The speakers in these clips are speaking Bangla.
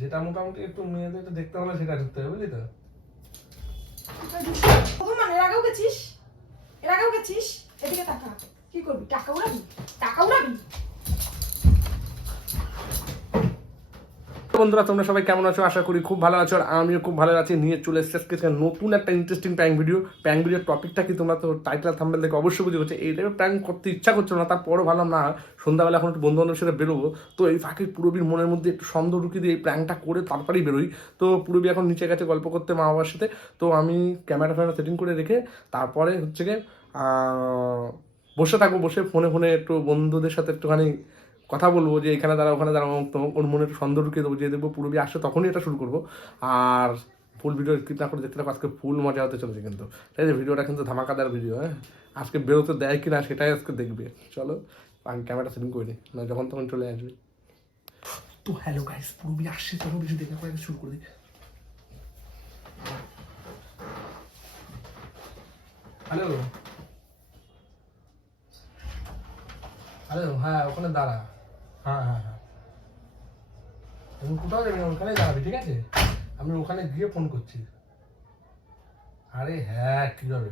যেটা মোটামুটি একটু মেয়েদের দেখতে হলে সেটা ঢুকতে হবে, বুঝলি তো? মানে এর আগেও গেছিস এদিকে টাকা কি করবি? টাকা উড়াবি? বন্ধুরা, তোমরা সবাই কেমন আছো? আশা করি খুব ভালো আছো। আর আমিও খুব ভালো আছি। নিয়ে চলে এসেছি আজকে নতুন একটা ইন্টারেস্টিং প্র্যাঙ্ক ভিডিওর টপিকটা কি তোমরা তো টাইটেল থাম্বনেল দেখে অবশ্যই বুঝে গেছো। এই টাইপের প্র্যাঙ্ক করতে ইচ্ছা করছিল না, তারপরও ভাবলাম না, সন্ধ্যাবেলা এখন একটু বন্ধু বান্ধবের সাথে বেরোবো, তো এই ফাঁকে পুরবীর মনের মধ্যে একটু সন্দেহ ঢুকিয়ে দিয়ে এই প্র্যাঙ্কটা করে তারপরেই বেরোই। তো পুরবী এখন নিচে গেছে গল্প করতে মা বাবার সাথে, তো আমি ক্যামেরা সেটিং করে রেখে তারপরে হচ্ছে গিয়ে বসে থাকবো, বসে ফোনে একটু বন্ধুদের সাথে একটুখানি কথা বলবো যে এখানে দাঁড়া ওখানে দাঁড়া, ওর মনে একটু সন্দেহ ঢুকিয়ে দেবো, যে দেখবো পুরবী আসে তখনই এটা শুরু করবো। আর ফুল ভিডিও স্কিপ না করে দেখতে থাকো, আজকে ফুল মজা হতে চলেছে কিন্তু, ঠিক আছে? ভিডিওটা কিন্তু ধামাকাদার ভিডিও, হ্যাঁ? আজকে বেরোতে দেয় কি না সেটাই আজকে দেখবে। চলো আমি ক্যামেরাটা সেটিং করে দিই, না যখন তখন চলে আসবে। তো হ্যালো গাইস, পুরবী আসছে, তখন কিছু দেখে পরে শুরু করে দিই। হ্যালো হ্যাঁ, ওখানে দাঁড়া। হ্যাঁ তুমি কোথাও যাবি না, ওখানেই দাঁড়াবি, ঠিক আছে? আমি ওখানে গিয়ে ফোন করছি। আরে হ্যাঁ, কি হবে,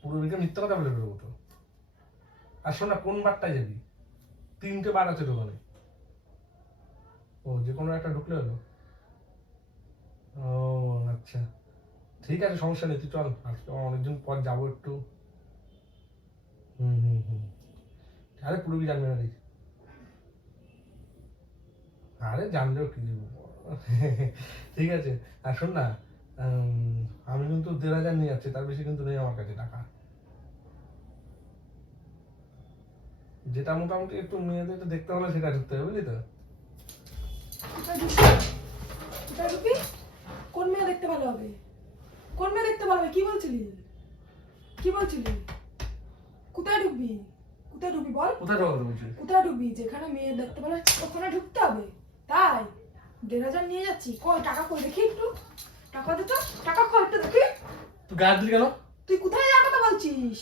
পুরবীকে মিথ্যা কথা বলে বেরোবো তো। আর শোন না, কোন বারটায় যাবি? 3টে বার আছে দোকানে। ও, যে কোনো একটা ঢুকলে হলো। ও আচ্ছা, ঠিক আছে, সমস্যা নেই, তুই চল। আজকে অনেকদিন পর যাবো একটু। হুম। আরে পুরবী জানবে না, আরে জানলেও কি দেবো। ঠিক আছে। আর শোন না, আমি কিন্তু 1,500 নিয়ে যাচ্ছি, তার বেশি কিন্তু নেই আমার কাছে টাকা। যেটা মোটামুটি একটু মেয়েদের দেখতে হলে সেটা ঢুকতে হবে, বুঝলি তো? কোন মেয়ে দেখতে ভালো হবে? কি বলছিলি? কোথায় ঢুকবি বল? কোথায় ঢুকবি? যেখানে মেয়ে দেখতে ভালো ওখানে ঢুকতে হবে, তাই? 1,500 নিয়ে যাচ্ছি, কই টাকা কই দেখি একটু। টাকা দে তো, টাকা কই একটু দেখি। তুই গাছ দিলি কেন? তুই কোথায় যাওয়ার কথা বলছিস?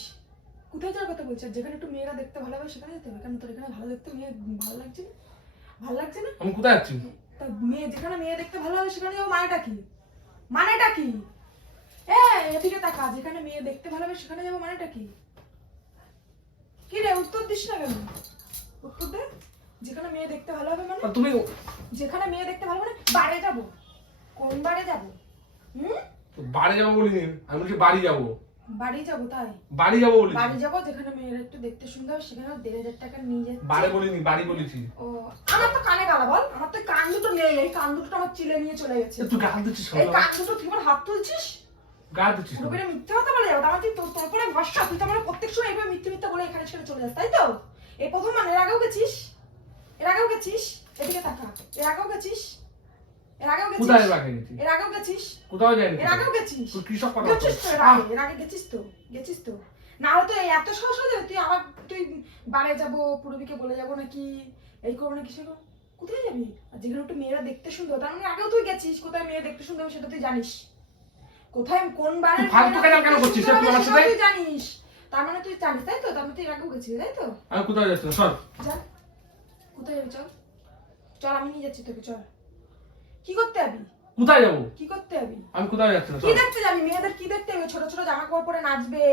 যেখানে একটু মেয়েরা দেখতে ভালো হবে সেখানে যেতে হবে। কেন তোর এখানে ভালো দেখতে মেয়ে ভালো লাগছে না? আমি কোথায় যাচ্ছি? তা যেখানে মেয়ে দেখতে ভালো হবে সেখানে যাবো, মানেটা কি? এদিকে তাকা, যেখানে মেয়ে দেখতে ভালো হবে সেখানে যাবো, মানেটা কি? কি রে, উত্তর দিস না কেন? উত্তর দে। যেখানে মেয়ে দেখতে ভালো হবে মানে? তুমি যেখানে মেয়ে দেখতে ভালো মানে বারে যাবো। কোন বারে যাবো? বাড়ি যাবো বলিনি, আমি বলছি বাড়ি যাবো। বাড়ি যাবো, তাই? বাড়ি যাবো বলি। বাড়ি যাবো যেখানে মেয়েরা একটু দেখতে সুন্দর, সেখানে 1,500 টাকা নিয়ে যাচ্ছি। বাড়ি বলিনি, বাড়ি বলেছি। ও, আমার তো কানে গালা বল, আমার তো কান দুটো নেই, এই কান দুটো আমার চিলে নিয়ে চলে গেছে। তুই গাল দিচ্ছিস এই কান দুটো তুই আমার হাত তুলছিস, গাল দিচ্ছিস পুরোপুরি মিথ্যা কথা বলে যাবো। আমার তোর করে ভরসা, তুই তো আমার প্রত্যেক সময় এইভাবে মিথ্যা বলে এখানে সেখানে চলে যাস, তাই তো? এই প্রথম মানে? এর আগেও গেছিস এদিকে তাকা। এর আগেও গেছিস কোথায় গেছিস? এর আগেও গেছিস কোথাও যাইনি। এর আগেও গেছিস। তুই কি সব কথা গেছিস তো এর আগে গেছিস তো। না হয়তো এত সহজ হয়ে যাবে, তুই বাড়ি যাবো, পুরবীকে বলে যাবো নাকি, এই করবো নাকি সে করবো। কোথায় যাবি? আর যেখানে একটু মেয়েরা দেখতে সুন্দর, তার মানে আগেও তুই গেছিস। কোথায় মেয়ে দেখতে সুন্দর সেটা তুই জানিস। কোথায় কোন বারে ফালতু কাজ কেন করছিস তুই আমার সাথে? তুই জানিস, তার মানে তুই জানিস, তাই তো? তার মানে তুই এর আগেও গেছিস, তাই তো? আমি কোথায় যাচ্ছি? সর। যা, কোথায় যাবি? চল আমি নিয়ে যাচ্ছি তোকে, চল। কি করতে যাবি? কোথায় যাবো? কি করতে যাবি? আমি কোথায় যাচ্ছি না। কি দেখতে যাবি? মেয়েদের কি দেখতে যাবে? ছোট ছোট জামা কাপড় পরে নাচবে,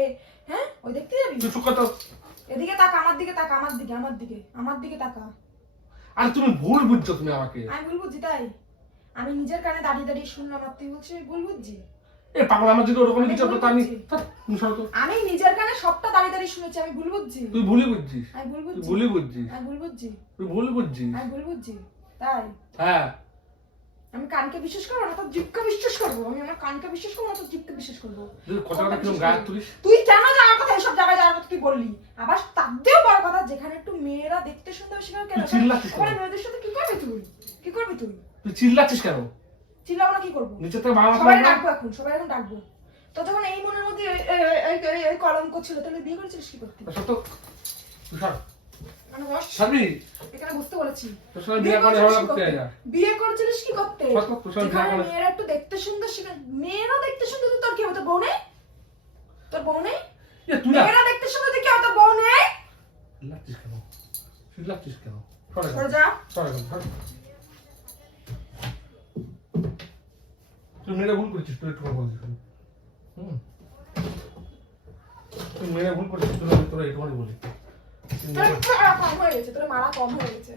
হ্যাঁ? ওই দেখতে যাবি? তুই চুপ কর তো। এদিকে তাকা, আমার দিকে তাকা। আর তুমি ভুল বুঝছো তুমি আমাকে। আমি ভুল বুঝছি, তাই? আমি নিজের কানে দাঁড়িয়ে শুনলাম আর তুই বলছিস আমি ভুল বুঝছি? এ পাগল, আমার যদি ওরকম কিছু হতো আমি সর তো। আমি নিজের কানে সবটা দাঁড়িয়ে শুনেছি, আমি ভুল বুঝছি? তুই ভুলই বুঝছিস। আমি ভুল বুঝছি? ভুলই বুঝছিস। আমি ভুল বুঝছি? তুই ভুল বুঝছিস। আমি ভুল বুঝছি, তাই? হ্যাঁ। আমি কানকে বিশ্বাস করবো না তো জিভকে বিশ্বাস করবো? আমি আমার কানকে বিশ্বাস করবো না তো জিভকে বিশ্বাস করবো? কথাটা কিরকম গায়ে তুলিস? তুই কেন যাওয়ার কথা এইসব জায়গায় যাওয়ার কথা তুই বললি? আবার তার দিয়েও বড় কথা, যেখানে একটু মেয়েরা দেখতে সুন্দর সেখানে কেন? ওখানে মেয়েদের সাথে কি করবি তুই? তুই চিল্লাচ্ছিস কেন? চিল্লাবো না, কি করবো? নিচে থেকে বাবা সবাই ডাকবো, সবাই এখন ডাকবো। তো যখন এই মনের মধ্যে এই কলঙ্ক ছিল, তাহলে বিয়ে করেছিলিস কি করতে? সত্য তুই সর। মানে বস, সরবি? এখানে বুঝতে বলেছি। তোর সঙ্গে বিয়ে করে ঝগড়া করতে যা। বিয়ে করেছিলিস কি করতে? তোর সঙ্গে বিয়ে করে মেয়েরা একটু দেখতে সুন্দর, সেখানে মেয়েরা দেখতে সুন্দর, তোর কি হবে? তোর বউ নেই? এ তুই না মেয়েরা দেখতে সুন্দর দেখে তোর বউ নেই? চিল্লাচ্ছিস কেন? সরে যা। তুই মেয়েরা ভুল করছিস, তুই একটু বলছিস। তুই মেয়েরা ভুল করছিস, তোরা একটু বলি। তোর কম হয়ে গেছে, তোর মারা কম হয়ে গেছে,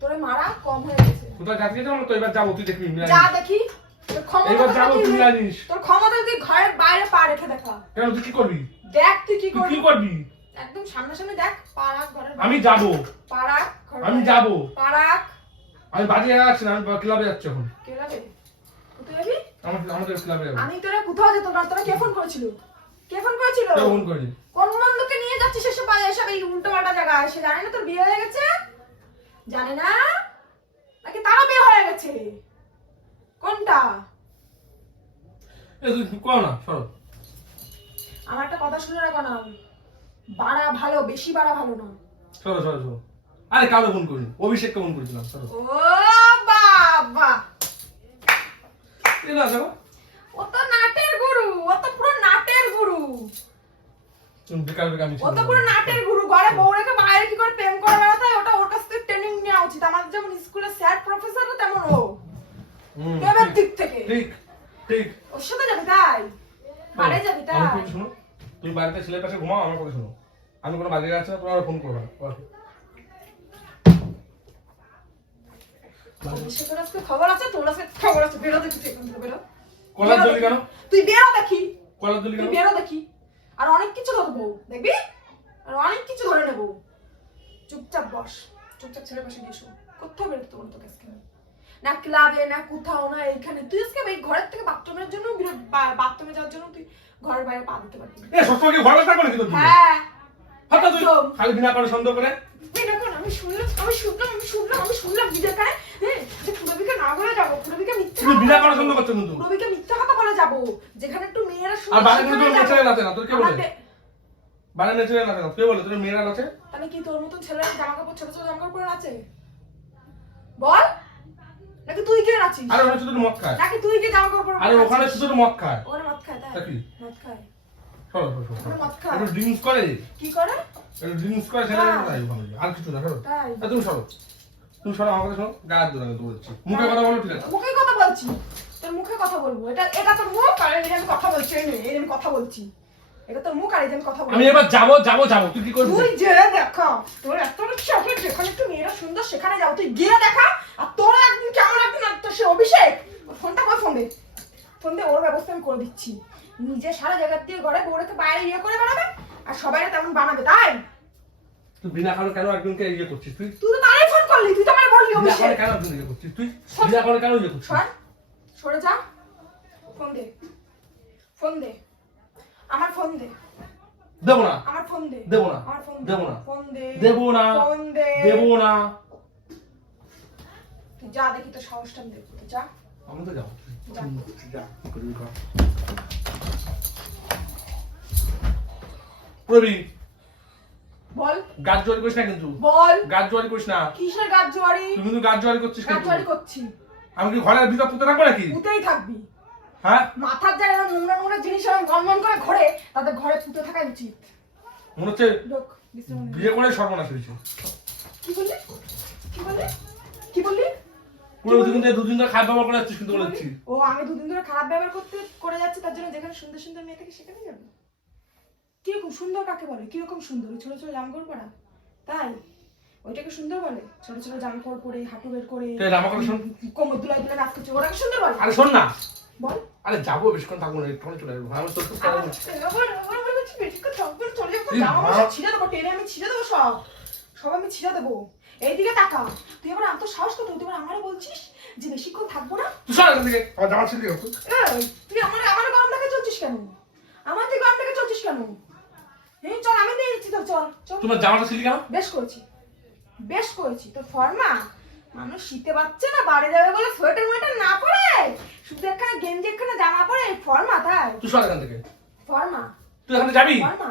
তোর মারা কম হয়ে গেছে। কোথায় যাচ্ছিস? আমরা তো এবার যাবো, তুই দেখবি। যা দেখি। তোর ক্ষমতা এবার যাবো, তুই জানিস। তোর ক্ষমতা তুই ঘরের বাইরে পা রেখে দেখা। কেন তুই কি করবি? দেখ তুই কি তুই কি করবি? একদম সামনাসামনি দেখ, পা রাখ ঘরের। আমি যাবো, পা রাখ। আমি যাবো। পা রাখ। আমি বাড়ি যাচ্ছি না, আমি ক্লাবে যাচ্ছি এখন। ক্লাবে? কোথায় যাবি? আমাদের ক্লাবে যাবো। আমি তোরা কোথাও যেতাম না, তোরা কে ফোন করেছিল? কে ফোন করেছিল? কে ফোন করেনি? কোন বন্ধুকে নিয়ে যাচ্ছিস এসব এসব এই উল্টো পাল্টা জায়গায়? সে জানে না তোর বিয়ে হয়ে গেছে? জানে না? নাকি তারও বিয়ে হয়ে গেছে? কোনটা? তুই কর না, সরো। আমার একটা কথা শুনে রাখো না, বাড়া ভালো, বেশি বাড়া ভালো না। সরো সরো সরো। আরে কাউকে ফোন করিনি, অভিষেককে ফোন করেছিলাম। সরো। ও বাবা, এই না সরো। ও তো নাটের গুরু, ও তো পুরো নাটের গুরু, তুমি বেকার বেকার আমি ও তো পুরো নাটের গুরু। ঘরে বউ রেখে বাইরে কি করে প্রেম করে বেড়াতে হয়, ওটা ওর কাছ থেকে ট্রেনিং নেওয়া উচিত। আমাদের যেমন স্কুলে স্যার প্রফেসর তেমন ও প্রেমের দিক থেকে। ঠিক ঠিক। ওর সাথে যাবি তাই? বাড়ি যাবি তাই? আমার কথা শোনো, তুমি বাড়িতে ছেলের পাশে ঘুমাও, আমার কথা শোনো। আমি কোনো বাড়ি যাচ্ছি না, তোমার ফোন করবো না। অভিষেকের আজকে খবর আছে, তোর আজকে খবর আছে। বেরো দেখি, এখান থেকে বেরো। কলার দলি কেন? তুই বেরো দেখি, কলার দলি তুই কেন? বেরো দেখি। আর অনেক কিছু ধরবো, দেখবি? আর অনেক কিছু ধরে নেবো। চুপচাপ বস, চুপচাপ ছেলের পাশে গিয়ে শো। কোথাও বেরোতে বলতো আজকে না, ক্লাবে না, কোথাও না, এইখানে। তুই আজকে এই ঘরের থেকে বাথরুমের জন্য, বাথরুমে যাওয়ার জন্য তুই ঘরের বাইরে পা দিতে পারবি। এ সবসময় কি ঘর ব্যবসা করে কিন্তু? হ্যাঁ, হাতা তুই খালি বিনা করে সন্দেহ করে। আমি শুনলাম ভিডিও কানে, যে পুরবিকে না বলে যাবো, পুরবিকে মিথ্যা তুমি বিনা করে সন্দেহ করছো কিন্তু। পুরবিকে মিথ্যা কথা বলে যাবো, যেখানে একটু মেয়েরা আর বাইরে কিন্তু নেচারে নাচে না, তোর কে বলে? বাইরে নেচারে নাচে না, কে বলে? তোর মেয়েরা নাচে? তাহলে কি তোর মতন ছেলেরা জামা কাপড় ছোট ছোট জামা কাপড় পরে নাচে? বল, নাকি তুই কে নাচিস? আরে ওখানে শুধু মদ খায়। নাকি তুই কে জামা কাপড় পরে? আরে ওখানে শুধু মদ খায়। ওখানে মদ খায় তাই? কি? মদ খায়। সরো সরো সরো। মদ খায়। একটু ড্রিঙ্কস করে। কি করে? একটু ড্রিঙ্কস করে ছেলেরা তাই ওখানে। আর কিছু না, সরো। তাই? তুমি সরো। তুমি সরো, আমার কথা শোনো। গায়ের দূরে আমি তো বলছি। মুখে কথা বলো, ঠিক আছে? মুখে কথা বলছি। তোর মুখে কথা বলবো। এটা তোর মুখ, আর এই যে আমি কথা বলছি, এই আমি কথা বলছি। এটা তোর মুখ, আর এই যে আমি কথা বলছি। আমি এবার যাবো যাবো যাবো। তুই কি করবি? তুই যে দেখা, তোর এত শখের, যেখানে একটু মেয়েরা সুন্দর সেখানে যাও, তুই গিয়ে দেখা। আর তোর একদিন কেমন একদিন আর তোর সে অভিষেক, ওর ফোনটা কর, ফোন দে, ফোন দে। ওর ব্যবস্থা আমি করে দিচ্ছি। নিজে সারা জায়গা দিয়ে ঘরে বউরেকে বাইরে ইয়ে করে বেড়াবে, আর সবাই তেমন বানাবে তাই? তুই বিনা কারণে কেন একজনকে ইয়ে করছিস? তুই তুই তো তারাই ফোন করলি, তুই তো আমার বললি বিনা অভিষেক। কারণে কেন একজন ইয়ে করছিস? তুই বিনা কারণে কেন ইয়ে করছিস? সরে যা, ফোন দে, ফোন দে, আমার ফোন দে। দেবো না, আমার ফোন দে, দেবো না, আমার ফোন দেবো না, ফোন দে, দেবো না, ফোন দে, দেবো না। তুই যা, দেখি তোর সাহসটা আমি দেখবো, তুই যা। আমি তো যাবো। যা। যা, করবি কর। প্রবি, বল, গাছ জোয়ারি করিস না কিন্তু। বল, গাছ জোয়ারি করিস না। কিসের গাছ জোয়ারি? তুই কিন্তু গাছ জোয়ারি করছিস কিন্তু। গাছ জোয়ারি করছি। আমি কি ঘরের ভিতর পুঁতে রাখবো নাকি? পুঁতেই থাকবি। হ্যাঁ, মাথার যারা নোংরা নোংরা জিনিস গনগন করে ঘরে, তাদের ঘরে পুঁতে থাকা উচিত। মনে হচ্ছে লোক বিশ্রাম নে। বিয়ে করে সর্বনাশ হয়েছে। কি বললি? কি বললি? কি বললি? পুরো দুদিন ধরে খারাপ ব্যবহার করে যাচ্ছিস কিন্তু বলেছি। ও, আমি দুদিন ধরে খারাপ ব্যবহার করে যাচ্ছি, তার জন্য যেখানে সুন্দর সুন্দর মেয়ে থাকে সেখানে যাবো? কিরকম সুন্দর কাকে বলে? কিরকম সুন্দর? ছোট ছোট জামাকাপড় পরা, তাই? ওইটাকে সুন্দর বলে? ছোট ছোট জামাকাপড় পরে, হাঁটু বের করে, আমার কথা শোন। কোমর দুলাই দুলাই নাচ করছে, ওটাকে সুন্দর বলে? আরে শোন না। বল। আরে যাবো, বেশিক্ষণ থাকবো না, একটু চলে যাবো। আমি তো সব আমি ছিঁড়ে দেবো। এইদিকে তাকা, তুই আবার এত সাহস কত? তুই আমারে বলছিস যে বেশিক্ষণ থাকবো না? তুই সর এখান থেকে, আমার জামা ছিঁড়ে গেছে। তুই আমার গরম দেখে চলছিস কেন? আমার তুই গরম দেখে চলছিস কেন? এই চল, আমি দিয়ে দিচ্ছি তো, চল চল। তোমার জামাটা ছিঁড়ে কেন? বেশ করেছি, বেশ করেছি। তো ফর্মা মানুষ শীতে পাচ্ছে না, বাড়ি যাবে বলে সোয়েটার মোয়েটার না পরে, শুধু একখানা গেঞ্জি একখানা জামা পরে, ফর্মা তাই? তুই সর এখান থেকে। ফর্মা? তুই এখানে যাবি? ফর্মা?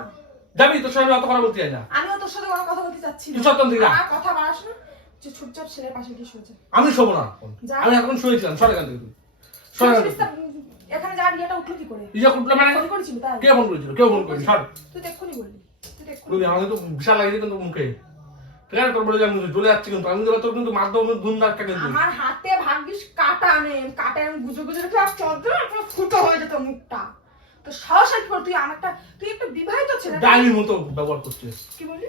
যাবি? তোর সঙ্গে অত কথা বলতে চাই না। আমিও তোর সাথে কোনো কথা বলতে চাচ্ছি না। তুই সত্যি যা। আর কথা বাড়াস না, যে চুপচাপ ছেলের পাশে গিয়ে শুয়ে যা। আমি শোবো না। যা। আমি এখন শুয়েছিলাম, সর এখান থেকে তুই। সর এখান থেকে। এখানে যা, ইয়েটা উঠলো কি করে? ইয়া কুটলো মানে? ফোন করেছিল তাই? কে ফোন করেছিল? কেউ ফোন করেনি, সর। তুই তো এক্ষুনি বললি, তুই তো এক্ষুনি তুই আমাকে তো বিশাল লাগিয়েছে কিন্তু মুখে। কেন তোর বলে যাবো চলে যাচ্ছি কিন্তু আমি তোর কিন্তু মাধ্যম ধুমধাক্কা কিন্তু আমার হাতে ভাগ্যিস কাটা নেই, কাটা আমি গুজো গুজো রেখে আর চলতে না পুরো ফুটো হয়ে যেত মুখটা। তো সাহস আছে তুই আমারটা, তুই একটা বিবাহিত ছেলে, ডালির মতো ব্যবহার করছিস। কি বলি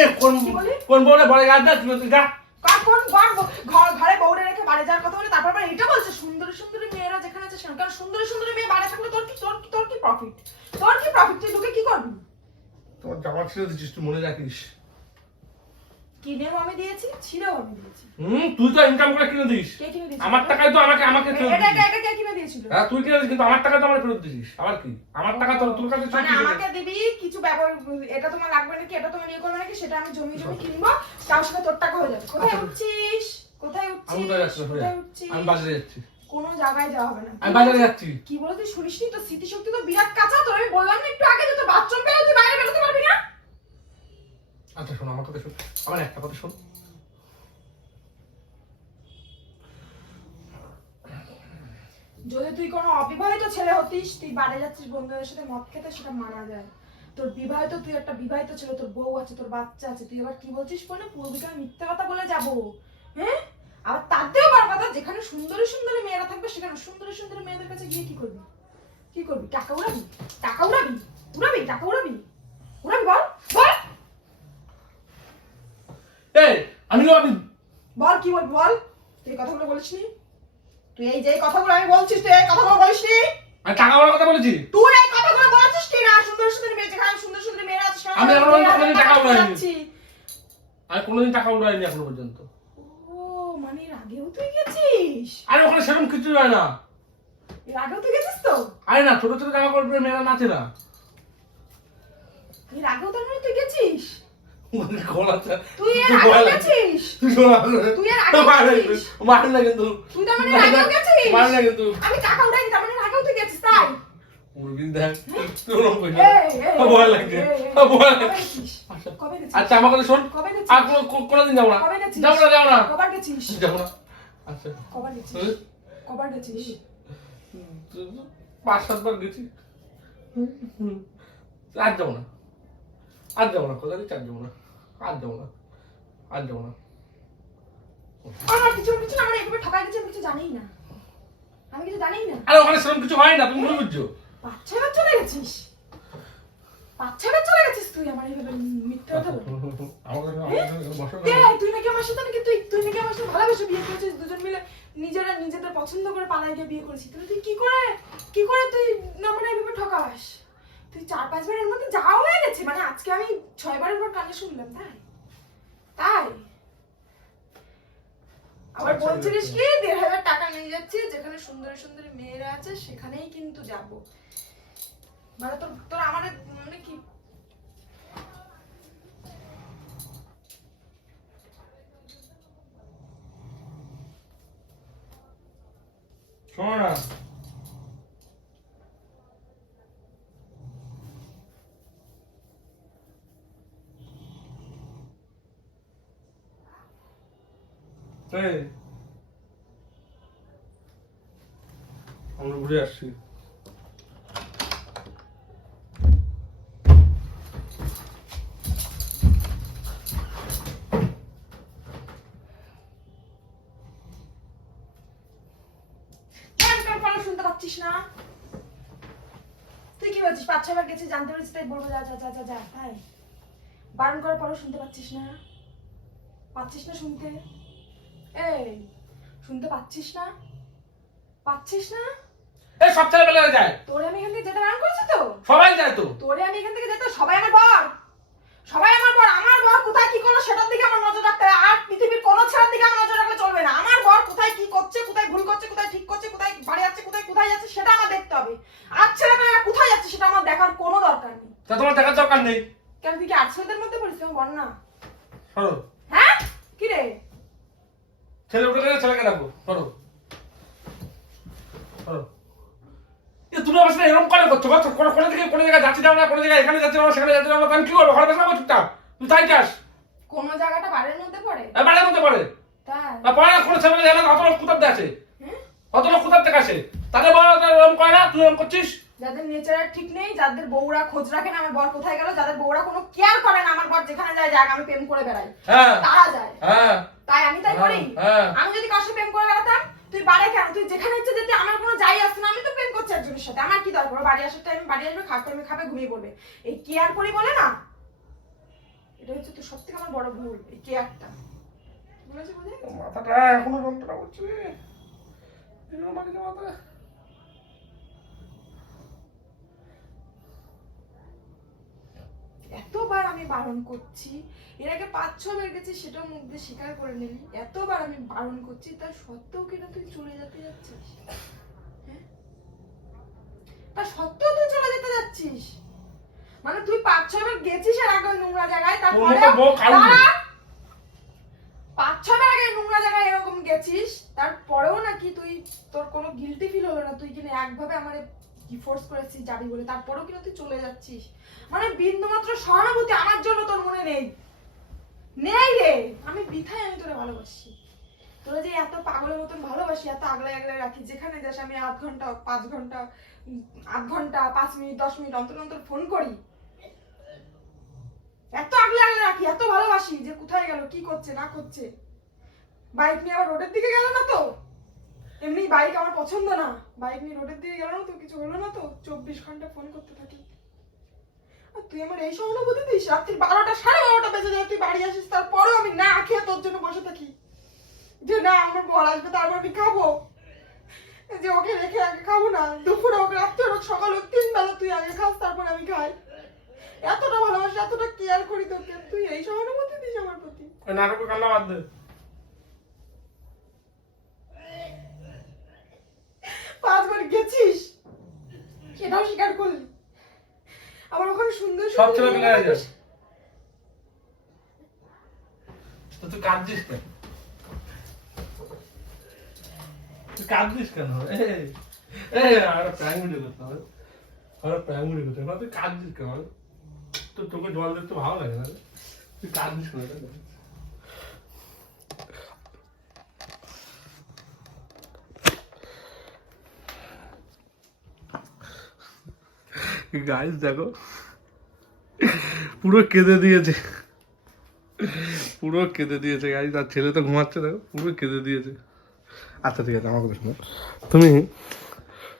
এ কোন কি বলি? কোন বলে বলে গাছ দা তুই গা কোন ঘরে বউরে রেখে বাড়ি যাওয়ার কথা বলে তারপর আবার এটা বলছে সুন্দরী সুন্দরী মেয়েরা যেখানে আছে সেখানে, কারণ সুন্দরী সুন্দরী মেয়ে বাড়ি থাকলে তোর কি প্রফিট, তোর কি প্রফিট, তুই লোকে কি করবি? তোমার জামা ছিঁড়ে দিচ্ছিস তুই মনে রাখিস। কিনেও আমি দিয়েছি, ছিঁড়েও আমি দিয়েছি। তুই তো ইনকাম করে কিনে দিস। কে কিনে দিয়েছিল? আমার টাকায় তো আমাকে ফেরত এটা দিস। এটা কে কিনে দিয়েছিল? হ্যাঁ তুই কিনে দিস কিন্তু আমার টাকা তো আমার ফেরত দিস। আবার কি আমার টাকা তোর কাছে মানে আমাকে দিবি কিছু ব্যবহার, এটা তোমার লাগবে নাকি, এটা তোমার নিয়ে করবে নাকি, সেটা আমি জমি কিনবো, তার সাথে তোর টাকা হয়ে যাবে। কোথায় উঠছিস? কোথায় আমি উঠছিস? তো যাচ্ছি কোথায় উঠছিস? আমি বাজারে যাচ্ছি। কোনো জায়গায় যাওয়া হবে না। আমি বাজারে যাচ্ছি। কি বলো তুই শুনিসনি? তো স্মৃতিশক্তি তো বিরাট কাঁচা। তোর আমি বললাম না একটু আগে যে তোর বাথরুম পেলে তুই বাইরে বেরোতে পারবি না। আচ্ছা শোন আমার কথা শোন, আমার একটা কথা শোন। যদি তুই কোনো অবিবাহিত ছেলে হতিস, তুই বাইরে যাচ্ছিস বন্ধুদের সাথে মদ খেতে, সেটা মানা যায়। তোর বিবাহিত, তুই একটা বিবাহিত ছেলে, তোর বউ আছে, তোর বাচ্চা আছে, তুই আবার কি বলছিস বলে পূর্বিকা মিথ্যা কথা বলে যাবো? হ্যাঁ, আবার তাতেও বড় কথা, যেখানে সুন্দরী সুন্দরী মেয়েরা থাকবে সেখানে সুন্দরী সুন্দরী মেয়েদের কাছে গিয়ে কি করবি? কি করবি? টাকা উড়াবি? টাকা উড়াবি? উড়াবি? টাকা উড়াবি? উড়াবি? বল বল এই আমি বল কি বলবি? বল, তুই এই কথাগুলো বলিসনি? তুই এই যে কথাগুলো আমি বলছিস, তুই এই কথাগুলো বলিসনি? আমি টাকা বলার কথা বলেছি। তুই এই কথাগুলো বলছিস কি না? সুন্দর সুন্দর মেয়ে, যেখানে সুন্দর সুন্দর মেয়েরা আছে সেখানে আমি এখনো পর্যন্ত টাকা উড়াইনি। যাচ্ছি। আমি কোনোদিন টাকা উড়াইনি এখনো পর্যন্ত। ও মানে এর আগেও তুই গেছিস? আরে ওখানে সেরকম কিছু হয় না। এর আগেও তুই গেছিস তো? আরে না, ছোট ছোট জামা কাপড় পরে মেয়েরা নাচে না। এর আগেও তার মানে তুই গেছিস? গলাটা তুই এর আগে গেছিস? তুই এর আগে গেছিস? মার না কিন্তু। তুই তার মানে এর আগেও গেছিস? মার না কিন্তু। আমি টাকা উঠাইনি, তার মানে এর আগেও তুই গেছিস তাই? মুরগি দেখ তুই ওরকম কইস না। এই, এই, ভয় লাগে এই, ভয় কবে লাগে। গেছিস? কবে গেছিস? আচ্ছা আমার কথা শোন, কবে গেছিস? আর কোনোদিন যাবো না। কবে গেছিস? যাবো না কবার গেছিস? যাবো না। আচ্ছা কবার গেছিস? কবার গেছিস? 5-7 বার গেছি। আর যাবো না, আর যাবো না, কোথায় গেছি আর যাবো না, আর যাবো না, আর যাবো না। আমার কিছু না, আমার একবার ঠকাই গেছে, আমি কিছু জানিই না, আমি কিছু জানিই না। আরে ওখানে সেরকম কিছু হয় না, তুমি ভুল বুঝছো। 5-6 বার চলে গেছিস, 5-6 বার চলে গেছিস তুই আমার এইভাবে মিথ্যা কথা বলে। আমার কাছে বসো না। এই, তুই নাকি আমার সাথে নাকি তুই নাকি আমার সাথে ভালোবেসে বিয়ে করেছিস, দুজন মিলে নিজেদের পছন্দ করে পালাই গিয়ে বিয়ে করেছিস। তুই কি করে তুই আমার এইভাবে ঠকাস? তুই 4-5 বারের মধ্যে যাওয়া হয়ে গেছে, মানে আজকে আমি 6 বারের পর কানে শুনলাম, তাই আবার বলছিলিস কি 1,500 টাকা নিয়ে যাচ্ছি, যেখানে সুন্দরী সুন্দরী মেয়েরা আছে সেখানেই কিন্তু যাব, মানে তোর আমার মানে কি? শোনো না, আমরা ঘুরে আসছি। শুনতে পাচ্ছিস না? তুই কি বলছিস? 5-6 বার গেছিস, জানতে পেরেছিস তাই বলবো যা যা যা যা যা, তাই বারণ করার পরও শুনতে পাচ্ছিস না? পাচ্ছিস না শুনতে? এই শুনতে পাচ্ছিস না? পাচ্ছিস না? এই সব ছেলেবেলা যায়, তোরে আমি এখান থেকে যেতে বারণ করেছি তো? সবাই যায় তো। তোরে আমি এখান থেকে যেতে, সবাই আমার বর, আমার বর কোথায় কি করলো সেটার দিকে আমার নজর রাখতে হবে। আর পৃথিবীর কোনো ছেলের দিকে আমার নজর রাখলে চলবে না। আমার বর কোথায় কি করছে, কোথায় ভুল করছে, কোথায় ঠিক করছে, কোথায় বাড়ি যাচ্ছে, কোথায় যাচ্ছে, সেটা আমার দেখতে হবে। আর ছেলেমেয়েরা কোথায় যাচ্ছে সেটা আমার দেখার কোনো দরকার নেই। তা তোমার দেখার দরকার নেই। কেন তুই কি আর ছেলেদের মধ্যে পড়িস? আমি বল না। সরো। হ্যাঁ কি রে? ছেলে উঠে গেলে ছেলেকে রাখো, সরো সরো। তুমি আমার সাথে এরকম করে করছো, কোনো জায়গায় যাচ্ছি না, কোনো জায়গায় এখানে যাচ্ছি না, সেখানে যাচ্ছি না, আমি কি করবো? ঘরে বসে থাকবো চুপচাপ? তুই তাই চাস? কোন জায়গাটা বাড়ির মধ্যে পড়ে? বাড়ির মধ্যে পড়ে তাই পড়ে না? কোনো ছেলে জানা অত লোক কোথার থেকে আসে, হ্যাঁ? অত লোক কোথার থেকে আসে? তাদের বড় এরকম করে না, তুই এরকম করছিস? যা যাদের নেচারের ঠিক নেই, যাদের বউরা খোঁজ রাখে না আমার বর কোথায় গেল, যাদের বউরা কোনো কেয়ার করে না আমার বর যেখানে যায় যাক, আমি প্রেম করে বেড়াই, তারা যায়। তাই আমি তাই করি। আমি যদি কারোর সাথে প্রেম করে বেড়াতাম, তুই বাড়ি কেন, তুই যেখানে ইচ্ছে যেতে, আমার কোনো যাই আসছে না। আমি তো প্রেম করছি একজনের সাথে, আমার কি দরকার? ও বাড়ি আসার টাইমে বাড়ি আসবে, খাওয়ার টাইমে খাবে, ঘুমিয়ে পড়বে। এই কেয়ার করি বলে না, এটা হচ্ছে তো সবথেকে আমার বড় ভুল, এই কেয়ারটা। বুঝেছি? মাথাটা এখনো যন্ত্রণা করছে। এতবার আমি বারণ করছি, এর আগে 5-6 বার গেছি, সেটাও মুখ দিয়ে স্বীকার করে নিলি। এতবার আমি বারণ করছি, তার সত্ত্বেও কিনা তুই চলে যেতে যাচ্ছিস? হ্যাঁ, তা সত্ত্বেও তুই চলে যেতে যাচ্ছিস, মানে তুই 5-6 বার গেছিস এর আগে নোংরা জায়গায়, তারপরে 5-6 বার আগে নোংরা জায়গায় এরকম গেছিস, তারপরেও নাকি তুই, তোর কোনো গিলটি ফিল হলো না, তুই কিনা একভাবে আমারে ফোর্স করেছিস যাবি বলে, তারপরেও কিনা তুই চলে যাচ্ছিস। মানে বিন্দু মাত্র সহানুভূতি আমার জন্য তোর মনে নেই, নেই রে। আমি বৃথায় আমি তোরে ভালোবাসি, তোরা যে এত পাগলের মতন ভালোবাসি, এত আগলায় আগলায় রাখি, যেখানে যাস আমি 8 ঘন্টা 5 ঘন্টা 8 ঘন্টা 5 মিনিট 10 মিনিট অন্তর অন্তর ফোন করি, এত আগলে আগলে রাখি, এত ভালোবাসি, যে কোথায় গেল, কি করছে না করছে। বাইক নিয়ে আবার রোডের দিকে গেল না তো? এমনি বাইক আমার পছন্দ না, বাইক নিয়ে রোডের দিকে গেল না তো? কিছু হলো না তো? 24 ঘন্টা ফোন করতে থাকি, আর তুই আমার এই সহানুভূতি দিস? রাত্রি 12টা 12:30 বেজে যায়, তুই বাড়ি আসিস, তারপরেও আমি না খেয়ে তোর জন্য বসে থাকি, যে না আমার বর আসবে তারপর আমি খাবো, যে ওকে রেখে আগে খাবো না, দুপুরে হোক রাত্রে হোক সকাল হোক 3 বেলা তুই আগে খাস তারপর আমি খাই। এতটা ভালোবাসি, এতটা কেয়ার করি তোকে, তুই এই সহানুভূতি দিস আমার প্রতি? নাটক কান্না বাদ দে। 5 বার গেছিস, সেটাও স্বীকার করলি। আবার ওখানে সুন্দর সব ছেলে মিলে আছে, তো তুই কাঁদছিস কেন? তুই কাঁদছিস কেন? আর প্র্যাঙ্ক ভিডিও করতে হবে, আর প্র্যাঙ্ক ভিডিও করতে হবে, তুই কাঁদছিস কেন? তোর চোখে জল দেখতে ভালো লাগে না? তুই কাঁদছিস কেন? গাইস দেখো, পুরো কেঁদে দিয়েছে, পুরো কেঁদে দিয়েছে গাইস। আর ছেলে তো ঘুমাচ্ছে, দেখো পুরো কেঁদে দিয়েছে। আচ্ছা ঠিক আছে, আমার কথা শোনো। তুমি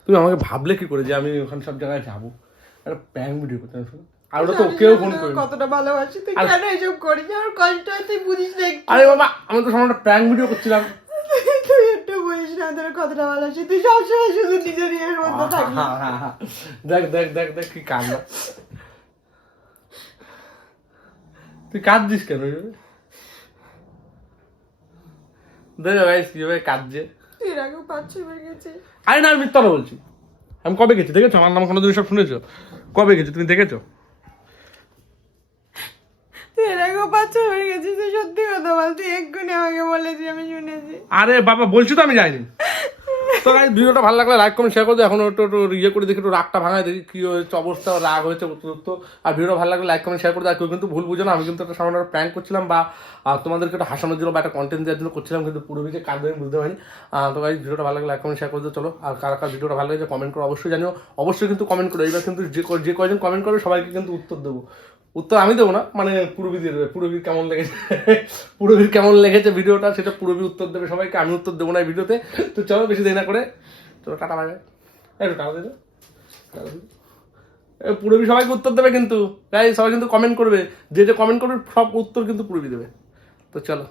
তুমি আমাকে ভাবলে কি করে যে আমি ওখানে সব জায়গায় যাবো, একটা প্র্যাঙ্ক ভিডিও করতে? আর ওটা তো কেউ ফোন করে কতটা ভালোবাসি, তুই কেন এইসব করিস? আমার কষ্ট হয়, তুই বুঝিস না? আরে বাবা, আমি তো সামনে একটা প্র্যাঙ্ক ভিডিও করছিলাম। তুই একটু বুঝিস না তোর কতটা ভালোবাসি, তুই সবসময় শুধু নিজের ইয়ের মধ্যে থাকিস। দেখ দেখ দেখ দেখ কি কান্না, তুই কাঁদছিস কেন? দেখো গাইস কিভাবে কাঁদছে। তুই এর আগেও 5-6 বার গেছিস। আরে না, আমি মিথ্যা কথা বলছি। আমি কবে গেছি দেখেছো? আমার নাম কোনোদিন সব শুনেছো? কবে গেছি তুমি দেখেছো? তুই এর আগেও 5-6 বার গেছিস, তুই সত্যি কথা বল, তুই এক্ষুনি আমাকে বলেছিস, আমি শুনেছি। আরে বাবা বলছি তো আমি যাইনি। তো গাইস ভিডিওটা ভালো লাগলে লাইক কমেন্ট শেয়ার করে দাও। এখন একটু ইয়ে করে দেখি, একটু রাগটা ভাঙায় দেখি কি হয়েছে, অবস্থা রাগ হয়েছে অতিরিক্ত। আর ভিডিওটা ভালো লাগলে লাইক কমেন্ট শেয়ার করে দাও। কেউ কিন্তু ভুল বুঝো না, আমি কিন্তু একটা সামান্য প্র্যাঙ্ক করছিলাম, বা তোমাদেরকে একটা হাসানোর জন্য বা একটা কন্টেন্ট দেওয়ার জন্য করছিলাম, কিন্তু পুরো যে কাঁদবে আমি বুঝতে পারিনি। তো গাইস ভিডিওটা ভালো লাগলে লাইক কমেন্ট শেয়ার করে দাও। চলো, আর কার কার ভিডিওটা ভালো লাগছে কমেন্ট করে অবশ্যই জানিও, অবশ্যই কিন্তু কমেন্ট করো। এবার কিন্তু যে কয়জন কমেন্ট করবে সবাইকে কিন্তু উত্তর দেবো। উত্তর আমি দেবো না, মানে পুরবি দিয়ে দেবে। পুরবির কেমন লেগেছে, পুরবির কেমন লেগেছে ভিডিওটা, সেটা পুরবি উত্তর দেবে সবাইকে, আমি উত্তর দেবো না এই ভিডিওতে। তো চলো বেশি দেরি না করে, চলো টাটা বাই। একটু টাকা দেবে, পুরবি সবাইকে উত্তর দেবে কিন্তু, তাই সবাই কিন্তু কমেন্ট করবে, যে যে কমেন্ট করবে সব উত্তর কিন্তু পুরবি দেবে। তো চলো।